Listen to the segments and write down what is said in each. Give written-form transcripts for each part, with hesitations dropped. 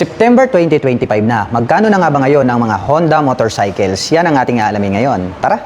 September 2025 na. Magkano na nga ba ngayon ang mga Honda motorcycles? Yan ang ating aalamin ngayon. Tara!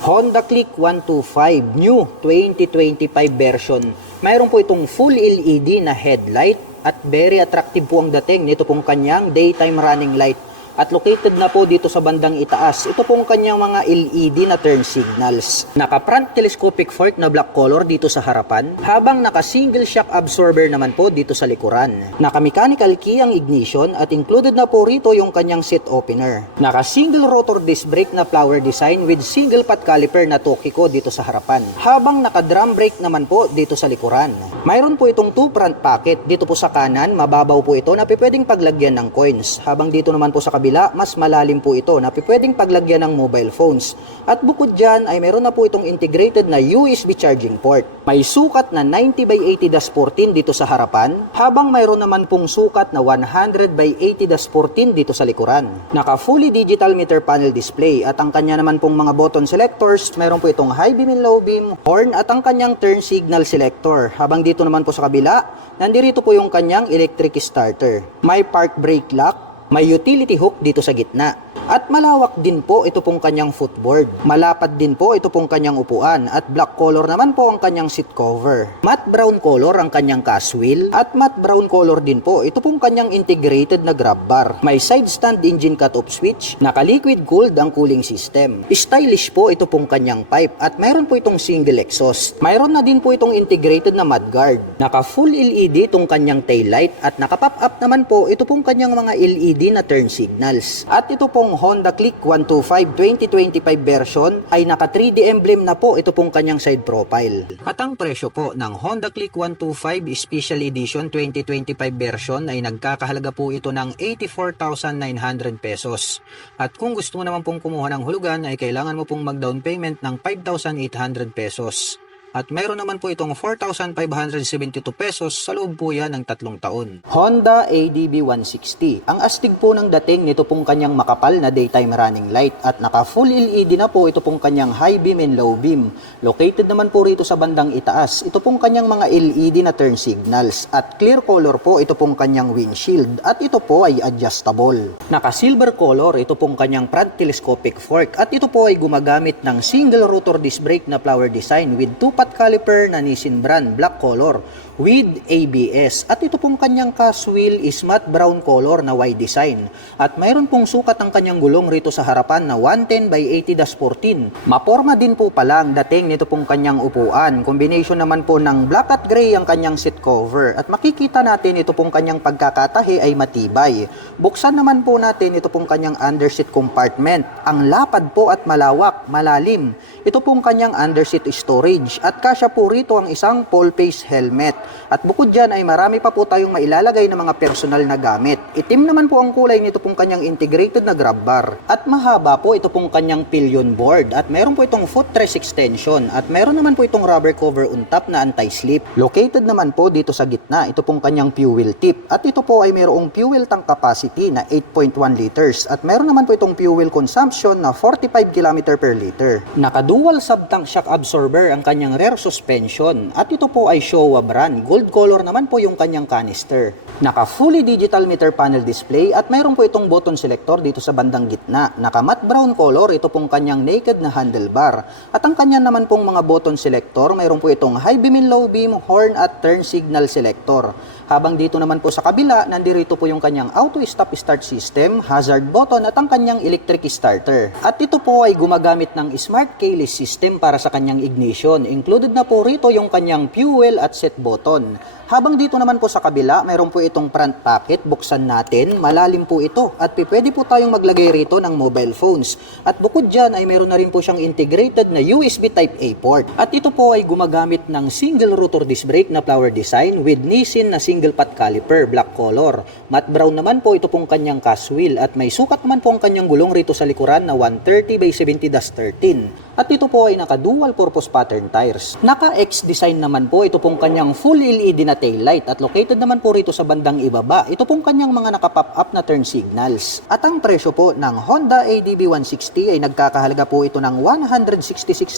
Honda Click 125 New 2025 version. Mayroon po itong full LED na headlight at very attractive po ang dating nito pong kanyang daytime running light. At located na po dito sa bandang itaas, ito pong kanyang mga LED na turn signals. Naka-front telescopic fork na black color dito sa harapan, habang naka-single shock absorber naman po dito sa likuran. Naka-mechanical key ang ignition at included na po rito yung kanyang seat opener. Naka-single rotor disc brake na flower design with single pot caliper na Tokiko dito sa harapan, habang naka-drum brake naman po dito sa likuran. Mayroon po itong 2 front pocket. Dito po sa kanan, mababaw po ito na pwedeng paglagyan ng coins, habang dito naman po sa mas malalim po ito na pwedeng paglagyan ng mobile phones. At bukod dyan ay meron na po itong integrated na USB charging port. May sukat na 90x80-14 dito sa harapan, habang mayroon naman pong sukat na 100x80-14 dito sa likuran. Naka fully digital meter panel display at ang kanya naman pong mga button selectors, meron po itong high beam and low beam, horn at ang kanyang turn signal selector. Habang dito naman po sa kabila, nandirito po yung kanyang electric starter. May park brake lock, may utility hook dito sa gitna. At malawak din po ito pong kanyang footboard. Malapad din po ito pong kanyang upuan. At black color naman po ang kanyang seat cover. Matte brown color ang kanyang cast wheel. At matte brown color din po ito pong kanyang integrated na grab bar. May side stand engine cut-off switch. Naka-liquid cooled ang cooling system. Stylish po ito pong kanyang pipe. At mayroon po itong single exhaust. Mayroon na din po itong integrated na mudguard. Naka-full LED itong kanyang taillight. At naka-pop up naman po ito pong kanyang mga LED na turn signals. At ito pong Honda Click 125 2025 version ay naka 3D emblem na po ito pong kanyang side profile. At ang presyo po ng Honda Click 125 Special Edition 2025 version ay nagkakahalaga po ito ng 84,900 pesos. At kung gusto mo naman pong kumuha ng hulugan ay kailangan mo pong mag-down payment ng 5,800 pesos. At mayroon naman po itong 4,572 pesos sa loob po yan ng 3 taon. Honda ADB 160. Ang astig po ng dating nito pong kanyang makapal na daytime running light at naka full LED na po ito pong kanyang high beam and low beam. Located naman po rito sa bandang itaas, ito pong kanyang mga LED na turn signals at clear color po ito pong kanyang windshield at ito po ay adjustable. Naka silver color ito pong kanyang front telescopic fork at ito po ay gumagamit ng single rotor disc brake na flower design with 2 caliper na Nissin brand black color with ABS at ito pong kanyang cast wheel is matte brown color na Y design at mayroon pong sukat ang kanyang gulong rito sa harapan na 110x80-14. Maporma din po pala ang dating nito pong kanyang upuan. Combination naman po ng black at gray ang kanyang seat cover at makikita natin ito pong kanyang pagkakatahi ay matibay. Buksan naman po natin ito pong kanyang underseat compartment. Ang lapad po at malawak, malalim. Ito pong kanyang underseat storage at kasya po rito ang isang full face helmet. At bukod dyan ay marami pa po tayong mailalagay na mga personal na gamit. Itim naman po ang kulay nito pong kanyang integrated na grab bar. At mahaba po ito pong kanyang pillion board. At meron po itong footrest extension. At meron naman po itong rubber cover on top na anti-slip. Located naman po dito sa gitna, ito pong kanyang fuel tip. At ito po ay mayroong fuel tank capacity na 8.1 liters. At meron naman po itong fuel consumption na 45 km per liter. Naka-dual sub-tank shock absorber ang kanyang rear suspension. At ito po ay Showa brand. Gold color naman po yung kanyang canister. Naka fully digital meter panel display at mayroon po itong button selector dito sa bandang gitna. Naka matte brown color ito pong kanyang naked na handlebar. At ang kanya naman pong mga button selector, mayroon po itong high beam and low beam, horn at turn signal selector. Habang dito naman po sa kabila, nandirito po yung kanyang auto stop start system, hazard button at ang kanyang electric starter. At ito po ay gumagamit ng smart keyless system para sa kanyang ignition. Included na po rito yung kanyang fuel at set button. Habang dito naman po sa kabila, mayroon po itong front pocket. Buksan natin, malalim po ito at pwede po tayong maglagay rito ng mobile phones. At bukod dyan ay mayroon na rin po siyang integrated na USB Type-A port. At ito po ay gumagamit ng single rotor disc brake na flower design with Nissin na single single pot caliper, black color. Matte brown naman po ito pong kanyang cast wheel at may sukat naman po ang kanyang gulong rito sa likuran na 130 by 70-13. At ito po ay naka dual purpose pattern tires. Naka X design naman po ito pong kanyang full LED na tail light at located naman po rito sa bandang ibaba. Ito pong kanyang mga naka-pop up na turn signals. At ang presyo po ng Honda ADB 160 ay nagkakahalaga po ito ng 166,900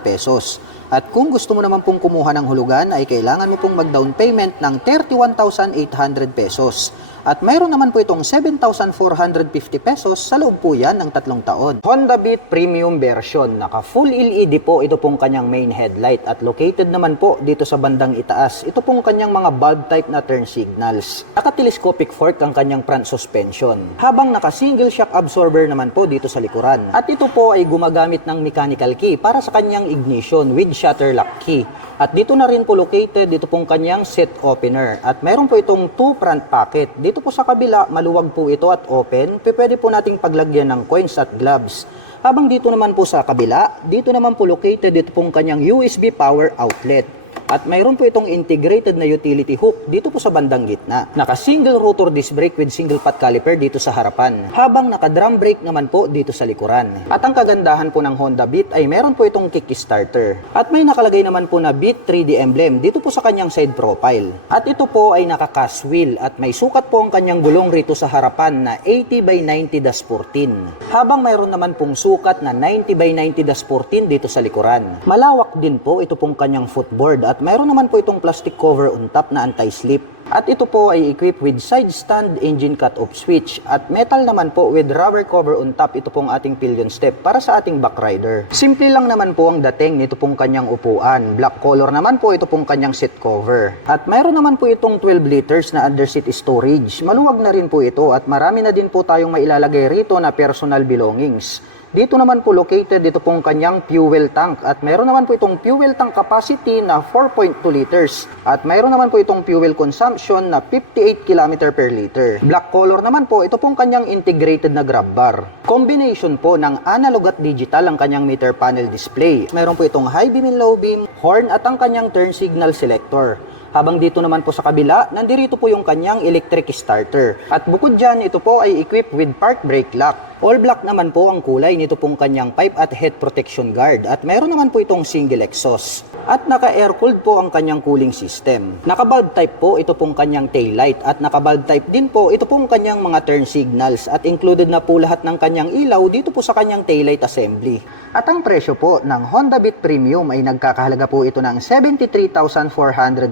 pesos. At kung gusto mo naman pong kumuha ng hulugan ay kailangan mo pong mag-down payment ng 31,800 pesos. At mayroon naman po itong 7,450 pesos sa loob po yan ng 3 taon. Honda Beat Premium version. Naka full LED po ito pong kanyang main headlight at located naman po dito sa bandang itaas. Ito pong kanyang mga bulb type na turn signals. Naka-telescopic fork ang kanyang front suspension. Habang naka-single shock absorber naman po dito sa likuran. At ito po ay gumagamit ng mechanical key para sa kanyang ignition with shutter lock key. At dito na rin po located dito pong kanyang set opener. At meron po itong 2 front pocket. Dito po sa kabila, maluwag po ito at open. Pwede po nating paglagyan ng coins at gloves. Habang dito naman po sa kabila, dito naman po located dito pong kanyang USB power outlet. At mayroon po itong integrated na utility hook dito po sa bandang gitna. Naka-single rotor disc brake with single pot caliper dito sa harapan. Habang naka-drum brake naman po dito sa likuran. At ang kagandahan po ng Honda Beat ay meron po itong kickstarter. At may nakalagay naman po na Beat 3D emblem dito po sa kanyang side profile. At ito po ay naka-cast wheel at may sukat po ang kanyang gulong rito sa harapan na 80 by 90-14. Habang mayroon naman pong sukat na 90 by 90-14 dito sa likuran. Malawak din po ito pong kanyang footboard at mayroon naman po itong plastic cover on top na anti-slip. At ito po ay equipped with side stand engine cut-off switch at metal naman po with rubber cover on top. Ito pong ating pillion step para sa ating back rider. Simple lang naman po ang dating nito pong kanyang upuan. Black color naman po ito pong kanyang seat cover. At mayroon naman po itong 12 liters na underseat storage. Maluwag na rin po ito at marami na din po tayong mailalagay rito na personal belongings. Dito naman po located dito pong kanyang fuel tank at mayroon naman po itong fuel tank capacity na 4.2 liters at mayroon naman po itong fuel consumption na 58 km per liter. Black color naman po ito pong kanyang integrated na grab bar. Combination po ng analog at digital ang kanyang meter panel display. Mayroon po itong high beam and low beam, horn at ang kanyang turn signal selector. Habang dito naman po sa kabila, nandirito po yung kanyang electric starter. At bukod dyan, ito po ay equipped with park brake lock. All black naman po ang kulay nito pong kanyang pipe at head protection guard. At meron naman po itong single exhaust. At naka-air-cooled po ang kanyang cooling system. Naka-bulb type po ito pong kanyang tail light. At naka-bulb type din po ito pong kanyang mga turn signals. At included na po lahat ng kanyang ilaw dito po sa kanyang tail light assembly. At ang presyo po ng Honda Beat Premium ay nagkakahalaga po ito ng 73,400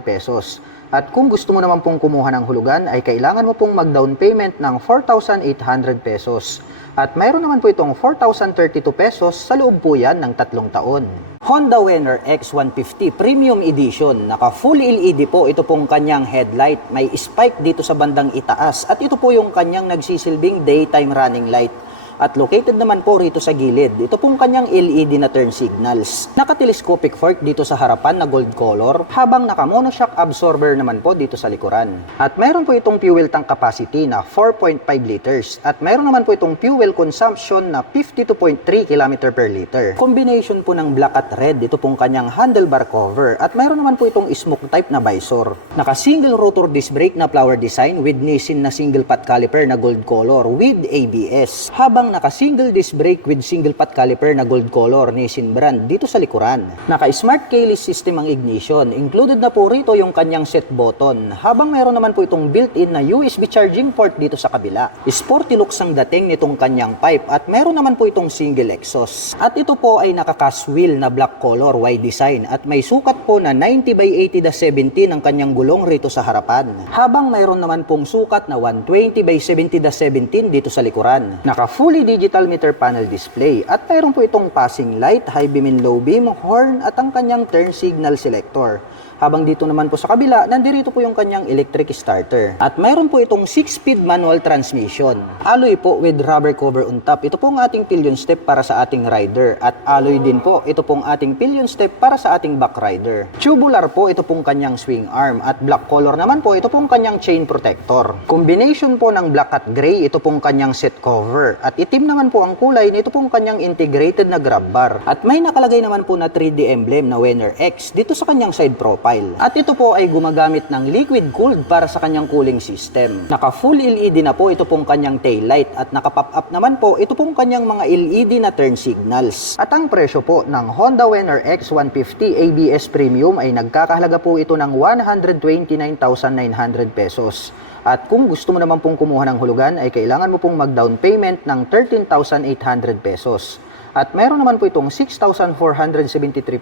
pesos. At kung gusto mo naman pong kumuha ng hulugan ay kailangan mo pong mag-down payment ng 4,800 pesos. At mayroon naman po itong 4,032 pesos sa loob po yan ng 3 taon. Honda Venner X150 Premium Edition. Naka full LED po ito pong kanyang headlight. May spike dito sa bandang itaas. At ito po yung kanyang nagsisilbing daytime running light. At located naman po rito sa gilid. Ito pong kanyang LED na turn signals. Naka-telescopic fork dito sa harapan na gold color, habang naka-monoshock absorber naman po dito sa likuran. At mayroon po itong fuel tank capacity na 4.5 liters. At mayroon naman po itong fuel consumption na 52.3 km per liter. Combination po ng black at red, ito pong kanyang handlebar cover. At mayroon naman po itong smoke type na visor. Naka-single rotor disc brake na flower design with Nissin na single pot caliper na gold color with ABS. Habang naka-single disc brake with single pot caliper na gold color Nissin brand dito sa likuran. Naka-smart keyless system ang ignition. Included na po rito yung kanyang set button. Habang mayroon naman po itong built-in na USB charging port dito sa kabila. Sporty looks ang dating nitong kanyang pipe at mayroon naman po itong single exhaust. At ito po ay naka-cast wheel na black color wide design at may sukat po na 90 by 80-17 ang kanyang gulong rito sa harapan. Habang mayroon naman pong sukat na 120 by 70-17 dito sa likuran. Naka-fully digital meter panel display at mayroon po itong passing light, high beam and low beam, horn at ang kanyang turn signal selector. Habang dito naman po sa kabila, nandirito po yung kanyang electric starter. At mayroon po itong 6-speed manual transmission. Alloy po with rubber cover on top. Ito pong ating pillion step para sa ating rider. At alloy din po, ito pong ating pillion step para sa ating back rider. Tubular po, ito pong kanyang swing arm. At black color naman po, ito pong kanyang chain protector. Combination po ng black at gray, ito pong kanyang seat cover. At itim naman po ang kulay, nito pong kanyang integrated na grab bar. At may nakalagay naman po na 3D emblem na Venner X dito sa kanyang side profile. profile. At ito po ay gumagamit ng liquid cooled para sa kanyang cooling system. Naka full LED na po ito pong kanyang taillight at naka-pop up naman po ito pong kanyang mga LED na turn signals. At ang presyo po ng Honda Vener X150 ABS Premium ay nagkakahalaga po ito ng 129,900 pesos. At kung gusto mo naman pong kumuha ng hulugan ay kailangan mo pong mag-down payment ng 13,800 pesos. At meron naman po itong 6,473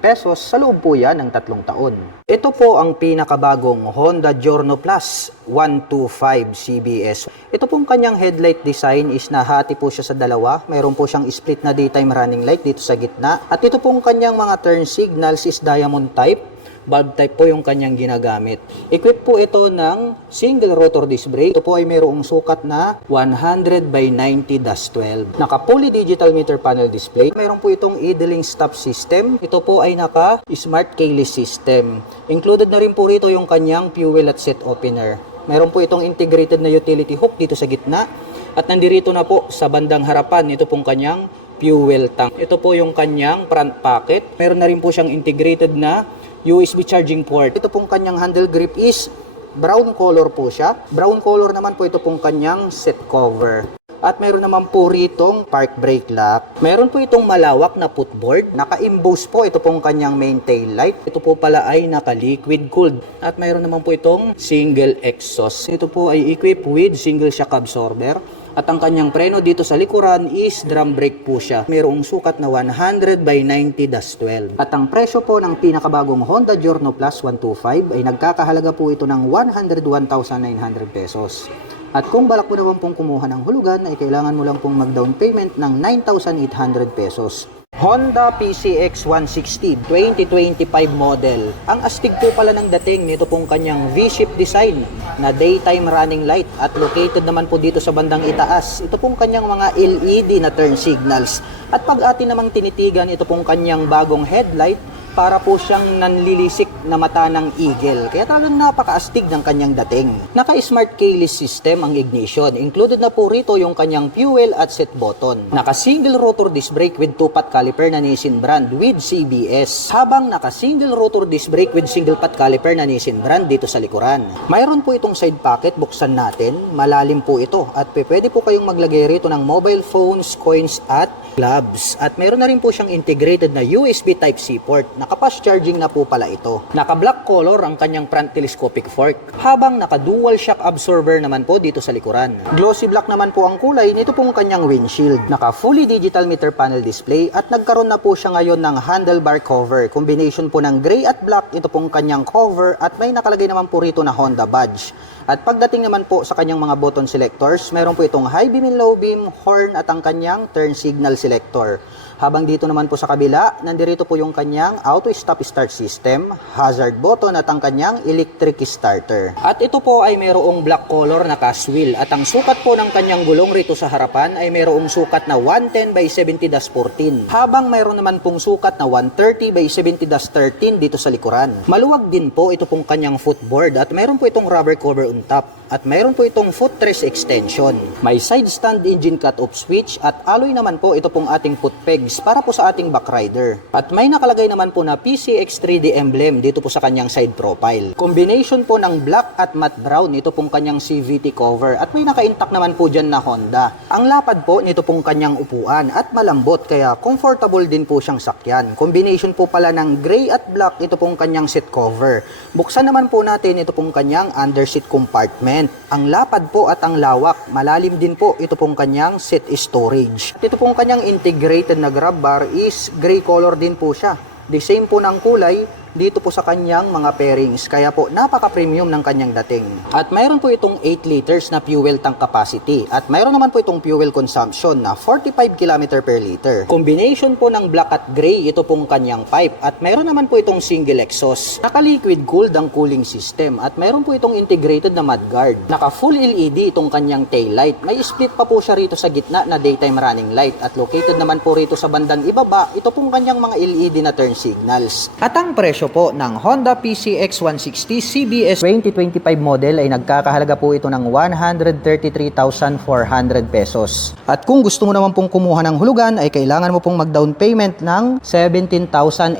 pesos sa loob po yan ng 3 taon. Ito po ang pinakabagong Honda Giorno Plus 125 CBS. Ito pong kanyang headlight design is nahati po siya sa dalawa. Meron po siyang split na daytime running light dito sa gitna. At ito pong kanyang mga turn signals is diamond type. Bulb type po yung kanyang ginagamit. Equipped po ito ng single rotor disc brake. Ito po ay mayroong sukat na 100 by 90-12. Naka fully digital meter panel display. Meron po itong idling stop system. Ito po ay naka smart keyless system. Included na rin po rito yung kanyang fuel at set opener. Meron po itong integrated na utility hook dito sa gitna. At nandirito na po sa bandang harapan ito pong kanyang fuel tank. Ito po yung kanyang front pocket. Meron na rin po siyang integrated na USB charging port. Ito pong kanyang handle grip is brown color po siya. Brown color naman po ito pong kanyang seat cover. At meron naman po ritong park brake lock. Meron po itong malawak na footboard. Naka-emboss po ito pong kanyang main tail light. Ito po pala ay naka-liquid cooled. At meron naman po itong single exhaust. Ito po ay equipped with single shock absorber. At ang kanyang preno dito sa likuran is drum brake po siya. Mayroong sukat na 100 by 90-12. At ang presyo po ng pinakabagong Honda Giorno Plus 125 ay nagkakahalaga po ito ng 101,900 pesos. At kung balak mo naman pong kumuha ng hulugan ay kailangan mo lang pong mag-down payment ng 9,800 pesos. Honda PCX 160 2025 model. Ang astig po pala ng dating nito pong kanyang V-shape design na daytime running light at located naman po dito sa bandang itaas. Ito pong kanyang mga LED na turn signals. At pag atin namang tinitigan ito pong kanyang bagong headlight, para po siyang nanlilisik na mata ng eagle. Kaya talagang napakaastig ng kanyang dating. Naka-smart keyless system ang ignition. Included na po rito yung kanyang fuel at set button. Naka-single rotor disc brake with 2-pot caliper na Nissin brand with CBS. Habang naka-single rotor disc brake with single-pot caliper na Nissin brand dito sa likuran. Mayroon po itong side pocket. Buksan natin. Malalim po ito. At pwede po kayong maglagay rito ng mobile phones, coins at gloves. At meron na rin po siyang integrated na USB Type-C port. Naka-fast charging na po pala ito. Naka-black color ang kanyang front telescopic fork. Habang naka-dual shock absorber naman po dito sa likuran. Glossy black naman po ang kulay nito pong kanyang windshield. Naka-fully digital meter panel display at nagkaroon na po siya ngayon ng handlebar cover. Combination po ng gray at black ito pong kanyang cover at may nakalagay naman po rito na Honda badge. At pagdating naman po sa kanyang mga button selectors, meron po itong high beam and low beam, horn at ang kanyang turn signal selector. Habang dito naman po sa kabila, nandirito po yung kanyang auto stop start system, hazard button at ang kanyang electric starter. At ito po ay mayroong black color na cast wheel at ang sukat po ng kanyang gulong rito sa harapan ay mayroong sukat na 110 by 70-14. Habang mayroon naman pong sukat na 130 by 70-13 dito sa likuran. Maluwag din po ito pong kanyang footboard at mayroon po itong rubber cover on top. At mayroon po itong footrest extension. May side stand engine cut-off switch at alloy naman po ito pong ating foot pegs para po sa ating backrider. At may nakalagay naman po na PCX 3D emblem dito po sa kanyang side profile. Combination po ng black at matte brown ito pong kanyang CVT cover at may naka-intact naman po dyan na Honda. Ang lapad po nito pong kanyang upuan at malambot kaya comfortable din po siyang sakyan. Combination po pala ng gray at black ito pong kanyang seat cover. Buksan naman po natin ito pong kanyang underseat compartment. Ang lapad po at ang lawak, malalim din po ito pong kanyang seat storage. Ito pong kanyang integrated na grab bar is gray color din po siya. The same po ng kulay dito po sa kanyang mga pairings. Kaya po napaka-premium ng kanyang dating. At mayroon po itong 8 liters na fuel tank capacity. At mayroon naman po itong fuel consumption na 45 km per liter. Combination po ng black at gray ito pong kanyang pipe. At mayroon naman po itong single exhaust. Naka-liquid cooled ang cooling system. At mayroon po itong integrated na mudguard. Naka-full LED itong kanyang tail light. May split pa po siya rito sa gitna na daytime running light. At located naman po rito sa bandang ibaba ito pong kanyang mga LED na turn signals. At ang presyo presyo po ng Honda PCX 160 CBS 2025 model ay nagkakahalaga po ito ng 133,400 pesos. At kung gusto mo naman pong kumuha ng hulugan ay kailangan mo pong mag-down payment ng 17,800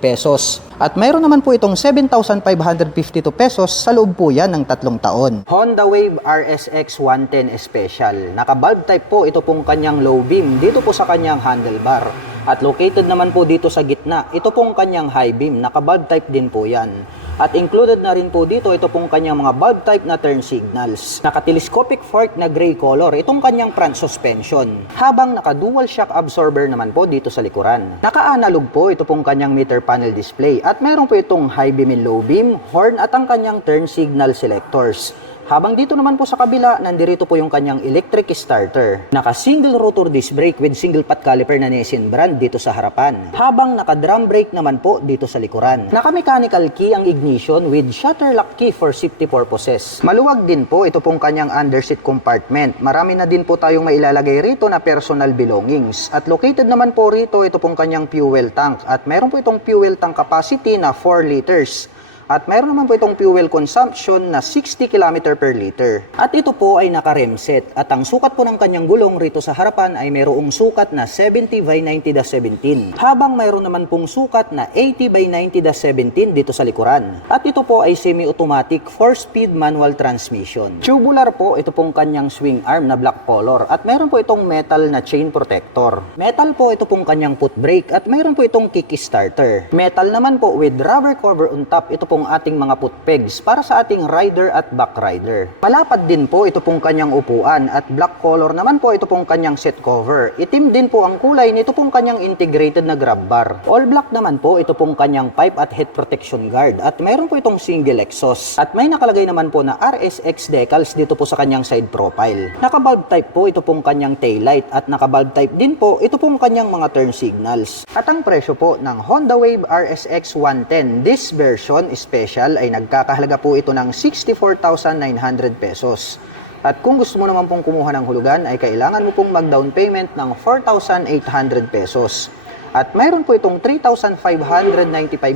pesos. At mayroon naman po itong 7,552 pesos sa loob po yan ng 3 taon. Honda Wave RSX 110 Special. Naka-bulb type po ito pong kanyang low beam dito po sa kanyang handlebar. At located naman po dito sa gitna, ito pong kanyang high beam. Naka-bulb type din po yan. At included na rin po dito ito pong kanyang mga bulb type na turn signals. Naka-telescopic fork na gray color itong kanyang front suspension. Habang naka-dual shock absorber naman po dito sa likuran. Naka-analog po ito pong kanyang meter panel display. At meron po itong high beam and low beam, horn at ang kanyang turn signal selectors. Habang dito naman po sa kabila, nandirito po yung kanyang electric starter. Naka-single rotor disc brake with single pot caliper na Nissin brand dito sa harapan. Habang naka-drum brake naman po dito sa likuran. Naka-mechanical key ang ignition with shutter lock key for safety purposes. Maluwag din po ito pong kanyang underseat compartment. Marami na din po tayong mailalagay rito na personal belongings. At located naman po rito ito pong kanyang fuel tank. At meron po itong fuel tank capacity na 4 liters. At mayroon naman po itong fuel consumption na 60 km per liter. At ito po ay naka-rem set. At ang sukat po ng kanyang gulong rito sa harapan ay mayroong sukat na 70 by 90-17. Habang mayroon naman pong sukat na 80 by 90-17 dito sa likuran. At ito po ay semi-automatic 4-speed manual transmission. Tubular po ito pong kanyang swing arm na black color. At mayroon po itong metal na chain protector. Metal po ito pong kanyang foot brake. At mayroon po itong kickstarter. Metal naman po with rubber cover on top. Ito po ating mga foot pegs para sa ating rider at back rider. Palapad din po ito pong kanyang upuan at black color naman po ito pong kanyang seat cover. Itim din po ang kulay nito pong kanyang integrated na grab bar. All black naman po ito pong kanyang pipe at head protection guard at mayroon po itong single exhaust. At may nakalagay naman po na RSX decals dito po sa kanyang side profile. Naka-bulb type po ito pong kanyang taillight at naka-bulb type din po ito pong kanyang mga turn signals. At ang presyo po ng Honda Wave RSX 110 this version special ay nagkakahalaga po ito ng 64,900 pesos. At kung gusto mo naman pong kumuha ng hulugan ay kailangan mo pong mag-down payment ng 4,800 pesos. At mayroon po itong 3,595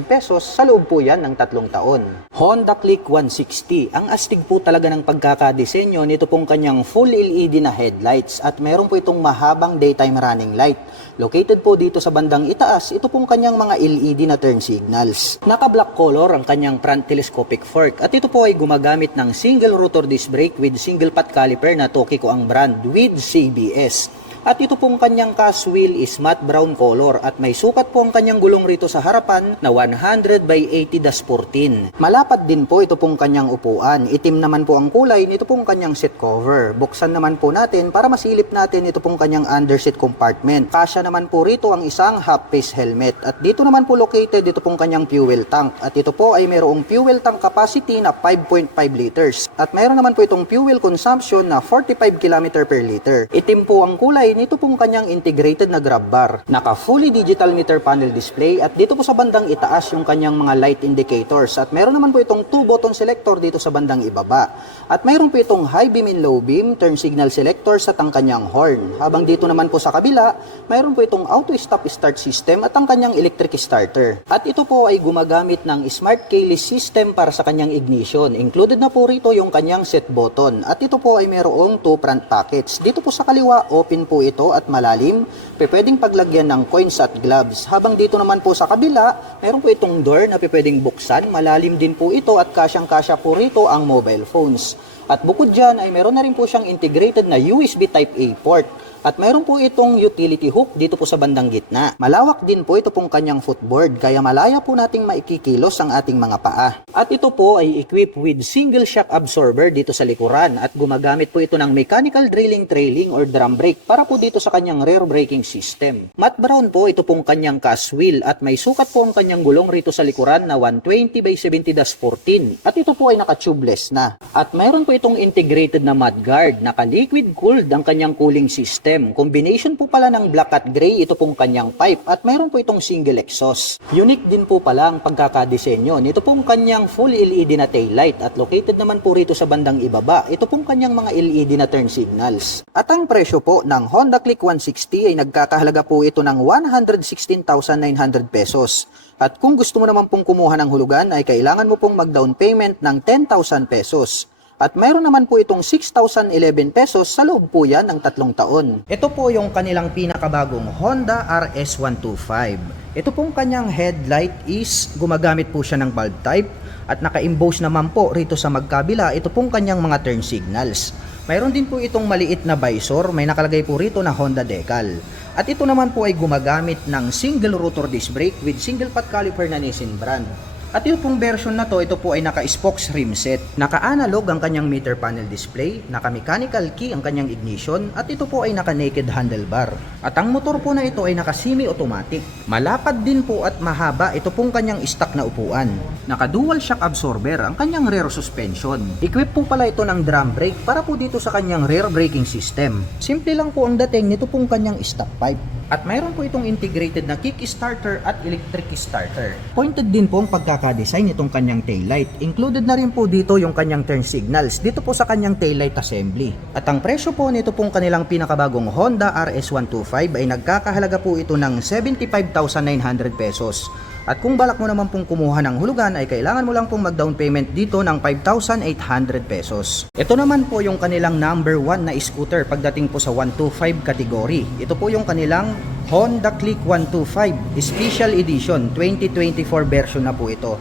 pesos sa loob po yan ng 3 taon. Honda Click 160. Ang astig po talaga ng pagkakadesenyo nito pong kanyang full LED na headlights at mayroon po itong mahabang daytime running light. Located po dito sa bandang itaas, ito pong kanyang mga LED na turn signals. Naka-black color ang kanyang front telescopic fork at ito po ay gumagamit ng single rotor disc brake with single pot caliper na Tokiko ang brand with CBS. At ito pong kanyang cast wheel is matte brown color at may sukat po ang kanyang gulong rito sa harapan na 100 by 80-14. Malapad din po ito pong kanyang upuan. Itim naman po ang kulay nito pong kanyang seat cover. Buksan naman po natin para masilip natin ito pong kanyang underseat compartment. Kasya naman po rito ang isang half-face helmet. At dito naman po located ito pong kanyang fuel tank. At ito po ay mayroong fuel tank capacity na 5.5 liters. At mayroon naman po itong fuel consumption na 45 km per liter. Itim po ang kulay nito pong kanyang integrated na grab bar. Naka fully digital meter panel display at dito po sa bandang itaas yung kanyang mga light indicators at meron naman po itong 2 button selector dito sa bandang ibaba. At mayroon po itong high beam and low beam, turn signal selectors at ang kanyang horn. Habang dito naman po sa kabila, mayroon po itong auto stop start system at ang kanyang electric starter. At ito po ay gumagamit ng smart keyless system para sa kanyang ignition. Included na po rito yung kanyang set button. At ito po ay mayroong 2 front pockets. Dito po sa kaliwa, open po ito at malalim. Pwedeng paglagyan ng coins at gloves. Habang dito naman po sa kabila, mayroon po itong door na pwedeng buksan. Malalim din po ito at kasyang-kasya po rito ang mobile phones. At bukod dyan ay meron na rin po siyang integrated na USB Type-A port. At mayroon po itong utility hook dito po sa bandang gitna. Malawak din po ito pong kanyang footboard kaya malaya po nating maikikilos ang ating mga paa. At ito po ay equipped with single shock absorber dito sa likuran at gumagamit po ito ng mechanical drilling trailing or drum brake para po dito sa kanyang rear braking system. Matte brown po ito pong kanyang cast wheel at may sukat po ang kanyang gulong rito sa likuran na 120 by 70-14 at ito po ay naka-tubeless na. At mayroon po itong integrated na mudguard. Naka-liquid cooled ang kanyang cooling system. Combination po pala ng black at gray, ito pong kanyang pipe. At mayroon po itong single exhaust. Unique din po pala ang pagkakadesenyo. Ito pong kanyang full LED na taillight. At located naman po rito sa bandang ibaba, ito pong kanyang mga LED na turn signals. At ang presyo po ng Honda Click 160 ay nagkakahalaga po ito ng 116,900 pesos. At kung gusto mo naman pong kumuha ng hulugan ay kailangan mo pong mag-down payment ng 10,000 pesos. At mayroon naman po itong 6,011 pesos sa loob po yan ng 3 taon. Ito po yung kanilang pinakabagong Honda RS125. Ito pong kanyang headlight is gumagamit po siya ng bulb type. At naka-emboss naman po rito sa magkabila, ito pong kanyang mga turn signals. Mayroon din po itong maliit na visor, may nakalagay po rito na Honda decal. At ito naman po ay gumagamit ng single rotor disc brake with single pot caliper na Nissin brand. At yung pong version na to, ito po ay naka-spokes rim set. Naka-analog ang kanyang meter panel display, naka-mechanical key ang kanyang ignition, at ito po ay naka-naked handlebar. At ang motor po na ito ay naka-semi-automatic. Malapad din po at mahaba ito pong kanyang stock na upuan. Naka-dual shock absorber ang kanyang rear suspension. Equip po pala ito ng drum brake para po dito sa kanyang rear braking system. Simple lang po ang dating nito pong kanyang stock pipe. At mayroon po itong integrated na kick starter at electric starter. Pointed din po ang pagkakadesign nitong kanyang taillight. Included na rin po dito yung kanyang turn signals dito po sa kanyang taillight assembly. At ang presyo po nito pong kanilang pinakabagong Honda RS125 ay nagkakahalaga po ito ng 75,900 pesos. At kung balak mo naman pong kumuha ng hulugan ay kailangan mo lang pong mag-down payment dito ng 5,800 pesos. Ito naman po yung kanilang number 1 na scooter pagdating po sa 125 category. Ito po yung kanilang Honda Click 125 Special Edition 2024 version na po ito.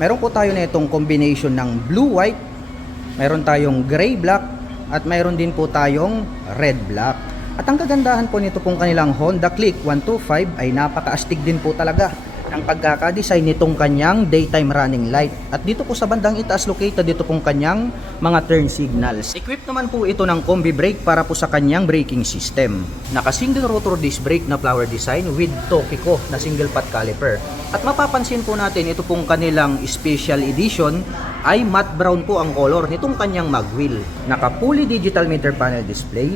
Meron po tayo na itong combination ng blue-white, meron tayong gray-black, at meron din po tayong red-black. At ang kagandahan po nito pong kanilang Honda Click 125 ay napaka-astig din po talaga ang pagkakadesign nitong kanyang daytime running light. At dito po sa bandang itaas located dito pong kanyang mga turn signals. Equipped naman po ito ng combi brake para po sa kanyang braking system. Naka single rotor disc brake na flower design with Tokico na single pot caliper. At mapapansin po natin ito pong kanilang special edition ay matte brown po ang color nitong kanyang magwheel. Naka fully digital meter panel display,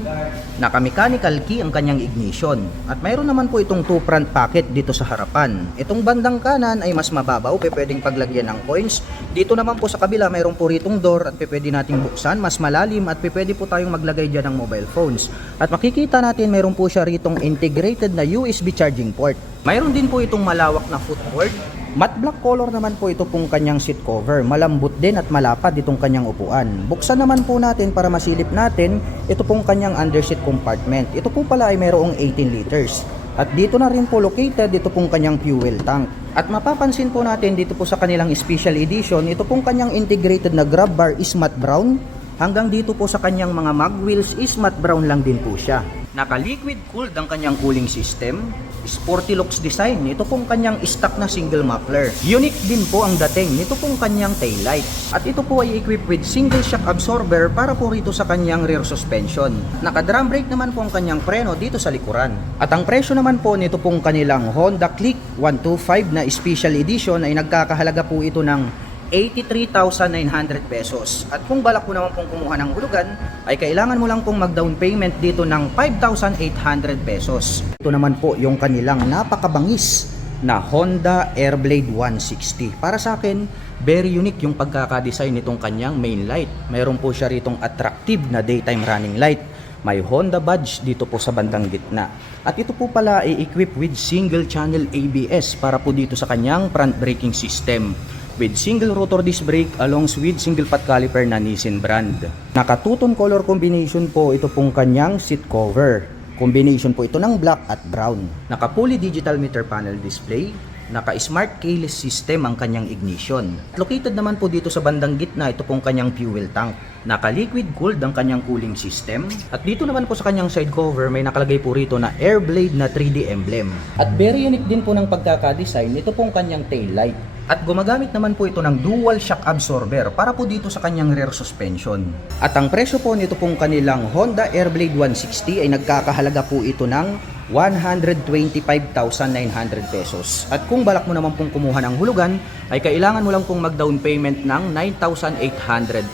naka mechanical key ang kanyang ignition. At mayroon naman po itong 2 front pocket dito sa harapan. Itong bandang kanan ay mas mababaw, pwedeng paglagyan ng coins. Dito naman po sa kabila mayroon po ritong door at pwede nating buksan, mas malalim, at pwede po tayong maglagay dyan ng mobile phones. At makikita natin mayroon po siya ritong integrated na USB charging port. Mayroon din po itong malawak na footboard. Matte black color naman po ito pong kanyang seat cover. Malambot din at malapad itong kanyang upuan. Buksan naman po natin para masilip natin ito pong kanyang underseat compartment. Ito po pala ay mayroong 18 liters. At dito na rin po located ito pong kanyang fuel tank. At mapapansin po natin dito po sa kanilang special edition, ito pong kanyang integrated na grab bar is matte brown. Hanggang dito po sa kanyang mga mag wheels is matte brown lang din po siya. Naka-liquid cooled ang kanyang cooling system. Sporty looks design. Ito pong kanyang stock na single muffler. Unique din po ang dating nito pong kanyang taillight. At ito po ay equipped with single shock absorber para po rito sa kanyang rear suspension. Naka-drum brake naman po ang kanyang preno dito sa likuran. At ang presyo naman po nito pong kanilang Honda Click 125 na special edition ay nagkakahalaga po ito ng 83,900 pesos. At kung balak mo naman pong kumuha ng hulugan, ay kailangan mo lang pong mag-down payment dito ng 5,800 pesos. Ito naman po yung kanilang napakabangis na Honda Airblade 160. Para sa akin, very unique yung pagkakadesign nitong kanyang main light. Mayroon po siya ritong attractive na daytime running light. May Honda badge dito po sa bandang gitna. At ito po pala ay equipped with single channel ABS para po dito sa kanyang front braking system. With single rotor disc brake along with single pot caliper na Nissin brand. Naka two-tone color combination po ito pong kanyang seat cover. Combination po ito ng black at brown. Naka fully digital meter panel display. Naka smart keyless system ang kanyang ignition. Located naman po dito sa bandang gitna ito pong kanyang fuel tank. Naka liquid cooled ang kanyang cooling system. At dito naman po sa kanyang side cover may nakalagay po rito na Airblade na 3D emblem. At very unique din po ng pagkakadesign nito pong kanyang tail light. At gumagamit naman po ito ng dual shock absorber para po dito sa kanyang rear suspension. At ang presyo po nito pong kanilang Honda Airblade 160 ay nagkakahalaga po ito ng 125,900 pesos. At kung balak mo naman pong kumuha ng hulugan, ay kailangan mo lang pong mag-down payment ng 9,800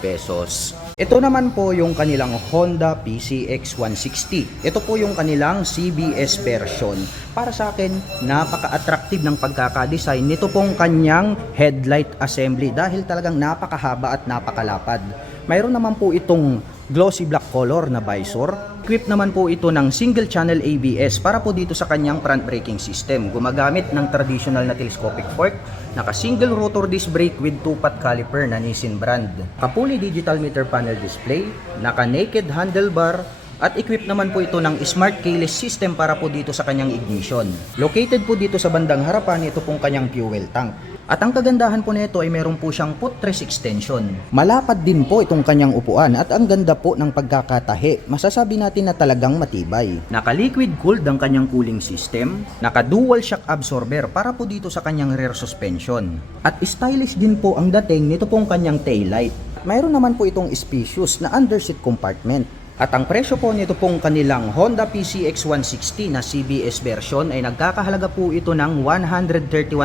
pesos. Ito naman po yung kanilang Honda PCX 160. Ito po yung kanilang CBS version. Para sa akin, napaka-attractive ng pagkakadesign nito pong kanyang headlight assembly dahil talagang napakahaba at napakalapad. Mayroon naman po itong glossy black color na visor. Equipped naman po ito ng single channel ABS para po dito sa kanyang front braking system. Gumagamit ng traditional na telescopic fork, naka single rotor disc brake with 2-pot caliper na Nissin brand. Kapuli digital meter panel display, naka naked handlebar, at equipped naman po ito ng smart keyless system para po dito sa kanyang ignition. Located po dito sa bandang harapan, ito pong kanyang fuel tank. At ang kagandahan po nito ay meron po siyang footrest extension. Malapad din po itong kanyang upuan at ang ganda po ng pagkakatahi. Masasabi natin na talagang matibay. Naka-liquid cooled ang kanyang cooling system. Naka-dual shock absorber para po dito sa kanyang rear suspension. At stylish din po ang dating nito pong kanyang taillight. Mayroon naman po itong spacious na underseat compartment. At ang presyo po nito pong kanilang Honda PCX 160 na CBS version ay nagkakahalaga po ito ng 131,900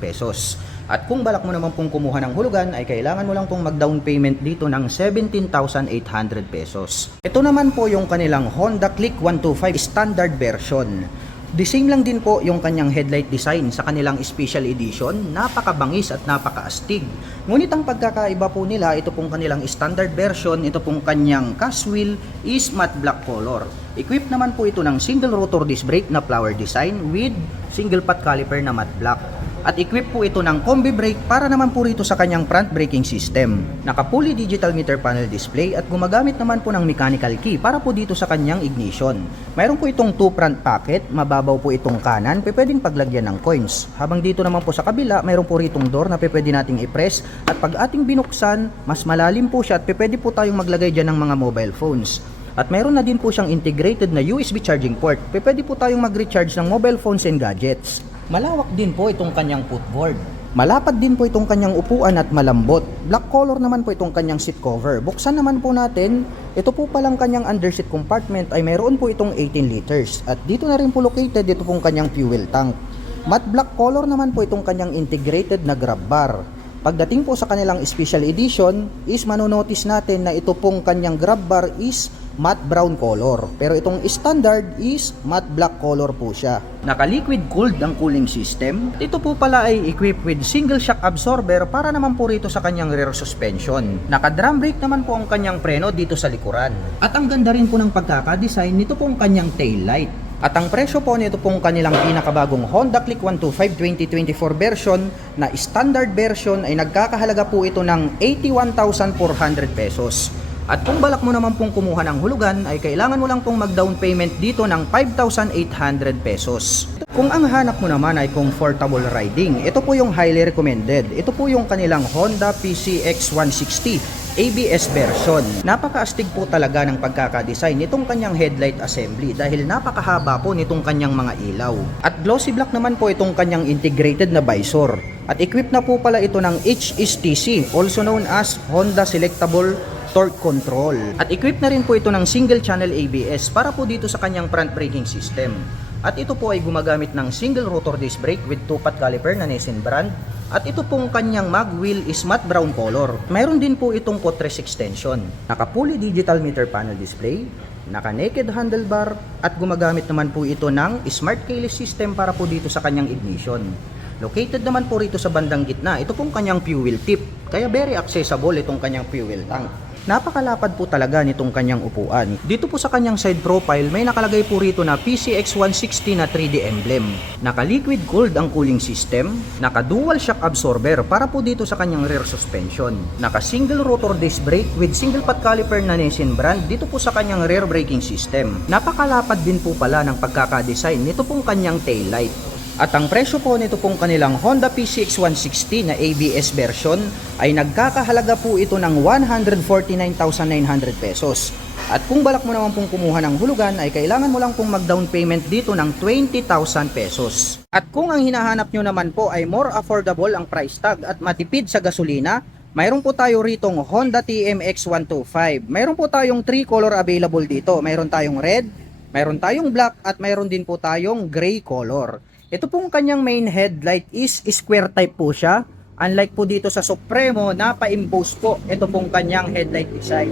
pesos. At kung balak mo naman pong kumuha ng hulugan ay kailangan mo lang pong mag-down payment dito ng 17,800 pesos. Ito naman po yung kanilang Honda Click 125 standard version. The same lang din po yung kanyang headlight design sa kanilang special edition. Napakabangis at napakaastig. Ngunit ang pagkakaiba po nila, ito pong kanilang standard version, ito pong kanyang cast wheel is matte black color. Equipped naman po ito ng single rotor disc brake na flower design with single pot caliper na matte black. At equipped po ito ng combi brake para naman po rito sa kanyang front braking system. Naka-fully digital meter panel display at gumagamit naman po ng mechanical key para po dito sa kanyang ignition. Mayroon po itong 2 front pocket, mababaw po itong kanan, pwedeng paglagyan ng coins. Habang dito naman po sa kabila, mayroon po ritong door na pwede nating i-press at pag ating binuksan, mas malalim po siya at pwede po tayong maglagay dyan ng mga mobile phones. At mayroon na din po siyang integrated na USB charging port. Pwede po tayong mag-recharge ng mobile phones and gadgets. Malawak din po itong kanyang footboard. Malapad din po itong kanyang upuan at malambot. Black color naman po itong kanyang seat cover. Buksan naman po natin, ito po palang kanyang underseat compartment ay mayroon po itong 18 liters. At dito na rin po located ito pong kanyang fuel tank. Matte black color naman po itong kanyang integrated na grab bar. Pagdating po sa kanilang special edition is manonotice natin na ito pong kanyang grab bar is matte brown color. Pero itong standard is matte black color po siya. Naka-liquid cooled ang cooling system. Ito po pala ay equipped with single shock absorber para naman po rito sa kanyang rear suspension. Naka-drum brake naman po ang kanyang preno dito sa likuran. At ang ganda rin po ng pagkakadesign nito pong kanyang tail light. At ang presyo po nito pong kanilang pinakabagong Honda Click 125 2024 version na standard version ay nagkakahalaga po ito ng 81,400 pesos. At kung balak mo naman pong kumuha ng hulugan ay kailangan mo lang pong mag-down payment dito ng 5,800 pesos. Kung ang hanap mo naman ay comfortable riding, ito po yung highly recommended. Ito po yung kanilang Honda PCX 160 ABS version. Napakaastig po talaga ng pagkakadesign nitong kanyang headlight assembly dahil napakahaba po nitong kanyang mga ilaw. At glossy black naman po itong kanyang integrated na visor. At equipped na po pala ito ng HSTC, also known as Honda Selectable Torque Control. At equipped na rin po ito ng single channel ABS para po dito sa kanyang front braking system. At ito po ay gumagamit ng single rotor disc brake with 2-pot caliper na Nissin brand. At ito pong kanyang mag wheel is matte brown color. Mayroon din po itong footrest extension. Naka-fully digital meter panel display, naka-naked handlebar, at gumagamit naman po ito ng smart keyless system para po dito sa kanyang ignition. Located naman po rito sa bandang gitna, ito pong kanyang fuel tip. Kaya very accessible itong kanyang fuel tank. Napakalapad po talaga nitong kanyang upuan. Dito po sa kanyang side profile, may nakalagay po rito na PCX 160 na 3D emblem. Naka-liquid cooled ang cooling system, naka-dual shock absorber para po dito sa kanyang rear suspension, naka-single rotor disc brake with single pot caliper na Nissin brand dito po sa kanyang rear braking system. Napakalapad din po pala ng pagkakadesign nito pong kanyang taillight. At ang presyo po nito pong kanilang Honda PCX 160 na ABS version ay nagkakahalaga po ito ng 149,900 pesos. At kung balak mo naman pong kumuha ng hulugan ay kailangan mo lang pong mag-down payment dito ng 20,000 pesos. At kung ang hinahanap nyo naman po ay more affordable ang price tag at matipid sa gasolina, mayroon po tayo ritong Honda TMX 125. Mayroon po tayong 3 color available dito. Mayroon tayong red, Mayroon tayong black at mayroon din po tayong gray color. Ito pong kanyang main headlight is square type po siya. Unlike po dito sa Supremo, napa-impose po ito pong kanyang headlight design.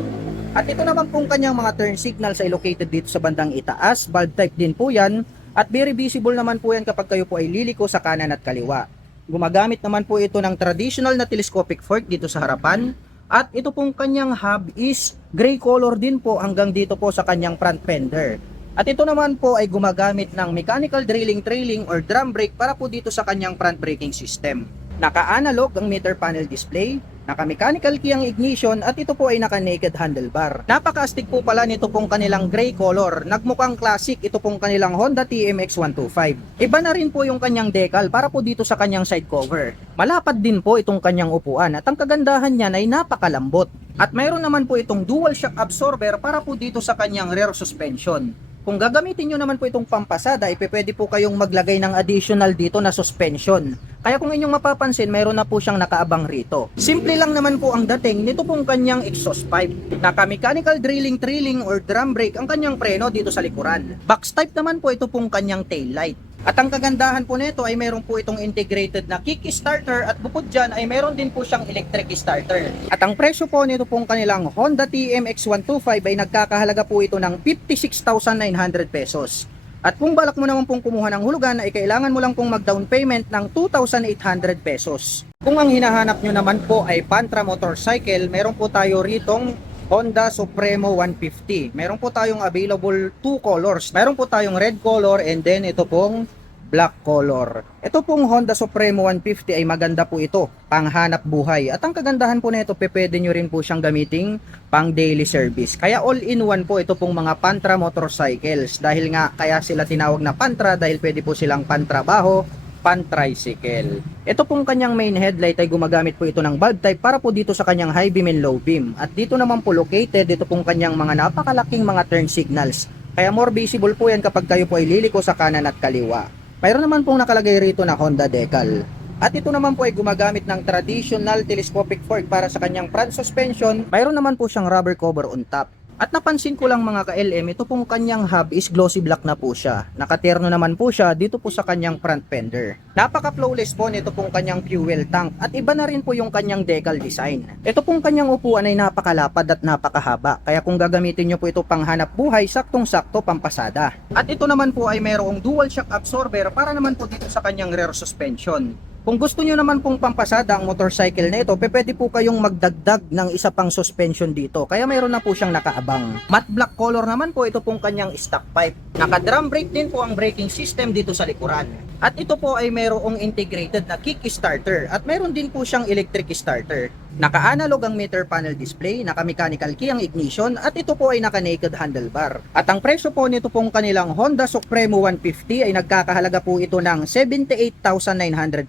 At ito naman pong kanyang mga turn signals ay located dito sa bandang itaas. Bulb type din po yan. At very visible naman po yan kapag kayo po ay liliko sa kanan at kaliwa. Gumagamit naman po ito ng traditional na telescopic fork dito sa harapan. At ito pong kanyang hub is gray color din po hanggang dito po sa kanyang front fender. At ito naman po ay gumagamit ng mechanical drilling trailing or drum brake para po dito sa kanyang front braking system. Naka-analog ang meter panel display, naka-mechanical key ang ignition at ito po ay naka-naked handlebar. Napaka-astig po pala nito pong kanilang gray color. Nagmukhang classic ito pong kanilang Honda TMX 125. Iba na rin po yung kanyang decal para po dito sa kanyang side cover. Malapad din po itong kanyang upuan at ang kagandahan niyan ay napakalambot. At mayroon naman po itong dual shock absorber para po dito sa kanyang rear suspension. Kung gagamitin nyo naman po itong pampasada, pwede po kayong maglagay ng additional dito na suspension. Kaya kung inyong mapapansin, mayroon na po siyang nakaabang rito. Simple lang naman po ang dating nito pong kanyang exhaust pipe. Naka-mechanical drilling trailing or drum brake ang kanyang preno dito sa likuran. Box type naman po ito pong kanyang tail light. At ang kagandahan po nito ay meron po itong integrated na kick starter at bukod dyan ay meron din po siyang electric starter. At ang presyo po nito pong kanilang Honda TMX 125 ay nagkakahalaga po ito ng 56,900 pesos. At kung balak mo naman pong kumuha ng hulugan ay kailangan mo lang pong mag-down payment ng 2,800 pesos. Kung ang hinahanap nyo naman po ay Pantra motorcycle, meron po tayo ritong Honda Supremo 150. Meron po tayong available 2 colors. Meron po tayong red color and then ito pong black color. Ito pong Honda Supremo 150 ay maganda po ito, panghanap buhay. At ang kagandahan po nito, pwede nyo rin po siyang gamiting pang daily service. Kaya all-in-one po ito pong mga Pantra motorcycles. Dahil nga kaya sila tinawag na Pantra dahil pwede po silang pantrabaho, pan-tricycle. Ito pong kanyang main headlight ay gumagamit po ito ng bulb type para po dito sa kanyang high beam and low beam. At dito naman po located ito pong kanyang mga napakalaking mga turn signals. Kaya more visible po yan kapag kayo po ay liliko sa kanan at kaliwa. Mayroon naman pong nakalagay rito na Honda decal. At ito naman po ay gumagamit ng traditional telescopic fork para sa kanyang front suspension. Mayroon naman po siyang rubber cover on top. At napansin ko lang mga ka-LM, ito pong kanyang hub is glossy black na po siya. Nakaterno naman po siya dito po sa kanyang front fender. Napaka-flawless po nito pong kanyang fuel tank at iba na rin po yung kanyang decal design. Ito pong kanyang upuan ay napakalapad at napakahaba. Kaya kung gagamitin nyo po ito pang hanap buhay, saktong-sakto pampasada. At ito naman po ay mayroong dual shock absorber para naman po dito sa kanyang rear suspension. Kung gusto nyo naman pong pampasada ang motorcycle na ito, pwede po kayong magdagdag ng isa pang suspension dito. Kaya mayroon na po siyang nakaabang. Matte black color naman po ito pong kanyang stock pipe. Naka-drum brake din po ang braking system dito sa likuran. At ito po ay mayroong integrated na kick starter at mayroon din po siyang electric starter. Naka-analog ang meter panel display, naka-mechanical key ang ignition at ito po ay naka-naked handlebar. At ang presyo po nito pong kanilang Honda Supremo 150 ay nagkakahalaga po ito ng 78,900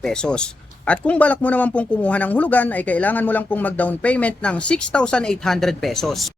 pesos. At kung balak mo naman pong kumuha ng hulugan ay kailangan mo lang pong mag-down payment ng 6,800 pesos.